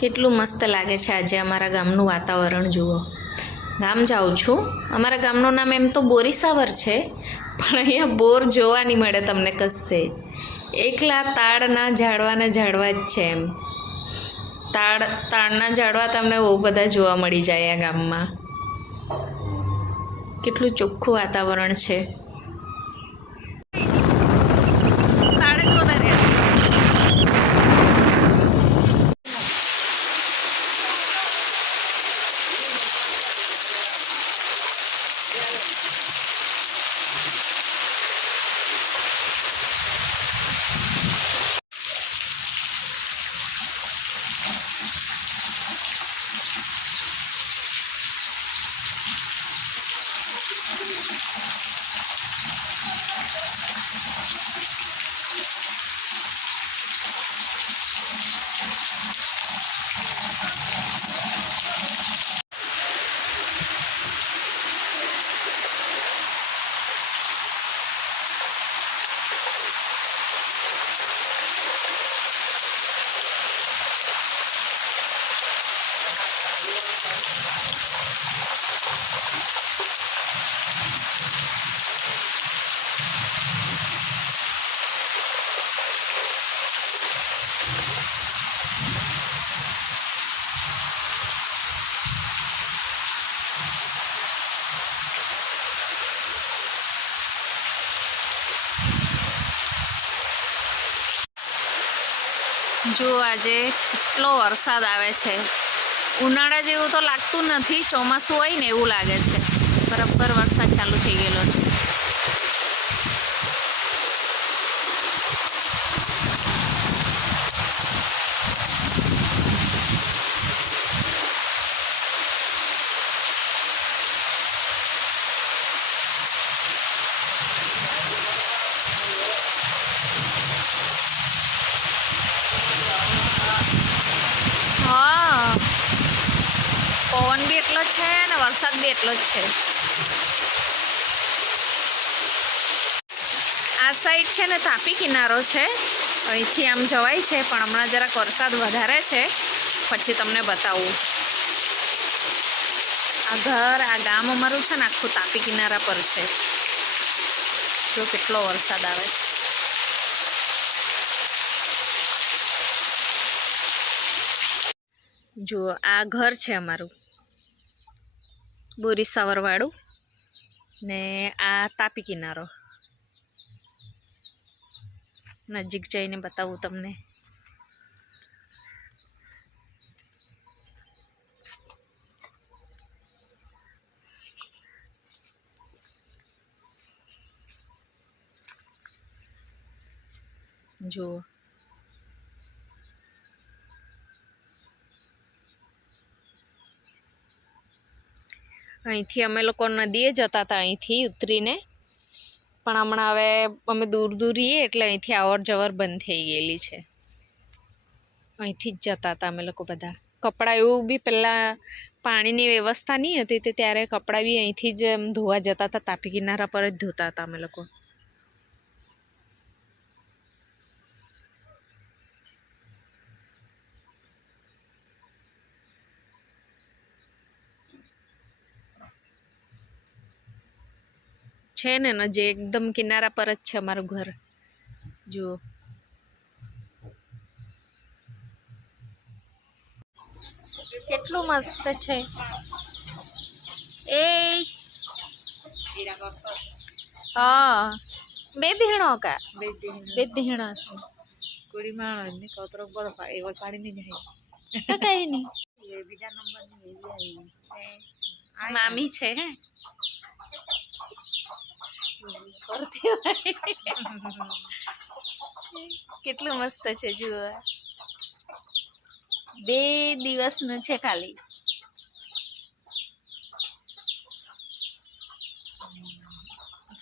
કેટલું મસ્ત લાગે છે આજે અમારા ગામનું વાતાવરણ જુઓ. ગામ જાઉં છું. અમારા ગામનું નામ એમ તો બોરીસાવર છે, પણ અહીંયા બોર જોવા નહીં મળે તમને કશે. એકલા તાડના ઝાડવાના ઝાડવા જ છે એમ. તાડના ઝાડવા તમને બહુ બધા જોવા મળી જાય આ ગામમાં. કેટલું ચોખ્ખું વાતાવરણ છે. જો આજે કેટલો વરસાદ આવે છે. ઉનાળા જેવું તો લાગતું નથી, ચોમાસું હોય ને એવું લાગે છે. બરાબર વરસાદ ચાલુ થઈ ગયેલો છે. પવન બી એટલો જ છે ને વરસાદ બી એટલો જ છે. આ સાઈડ છે ને તાપી કિનારો છે, અહીંથી આમ જવાય છે, પણ હમણાં જરાક વરસાદ વધારે છે, પછી તમને બતાવું. આ ઘર, આ ગામ અમારું છે ને આખું તાપી કિનારા પર છે. જો કેટલો વરસાદ આવે છે. જુઓ આ ઘર છે અમારું બોરીસાવર વાળું, ને આ તાપી કિનારો. નજીક જઈને બતાવું તમને. જુઓ અહીંથી અમે લોકો નદીએ જતા હતા, અહીંથી ઉતરીને, પણ હમણાં હવે અમે દૂર રહીએ એટલે અહીંથી આવર જવર બંધ થઈ ગયેલી છે. અહીંથી જ જતા હતા અમે લોકો બધા. કપડાં એવું બી પહેલાં પાણીની વ્યવસ્થા નહીં હતી તે ત્યારે કપડાં બી અહીંથી જ એમ ધોવા જતા હતા. તાપી કિનારા પર જ ધોતા હતા અમે લોકો. છે ને જે એકદમ કિનારા પર જ છે અમારું ઘર. જુઓ કેટલું મસ્ત છે. હા બે દિહણો કા બે દિહણો હશે. તો કઈ નહીં, મામી છે હે. કેટલું મસ્ત છે જુઓ. 2 દિવસનું છે ખાલી.